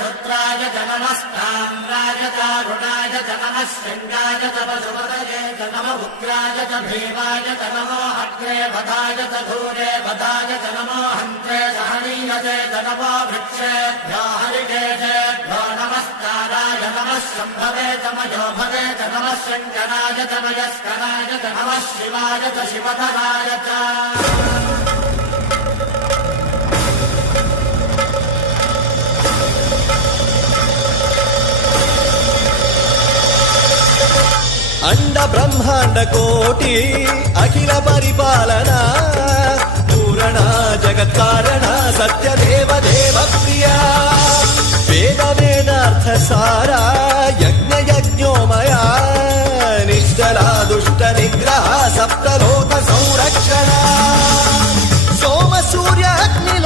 रुद्राय च नमस्ताम्राय चारुणाय च नमः शृङ्गाय च पशुपतये च नमः उग्राय च भीमाय च नमो अग्रे वधाय च धूरे वधाय च नमो हन्त्रे सहनीयते च नमो वृक्षेभ्यो हरिकेशेभ्यो नमस्काराय नमः शम्भवे च मयोभवे च नमः शङ्कराय च मयस्कराय च नमः शिवाय च शिवधराय च अंड ब्रह्मांड कोटि अखिल परिपालना पूरणा जगत्कारणा सत्यदेव देव प्रिया वेद वेदार्थ सारा यज्ञ यज्ञोमया निश्चला दुष्ट निग्रह सप्तलोक संरक्षणा सोम सूर्य अग्नि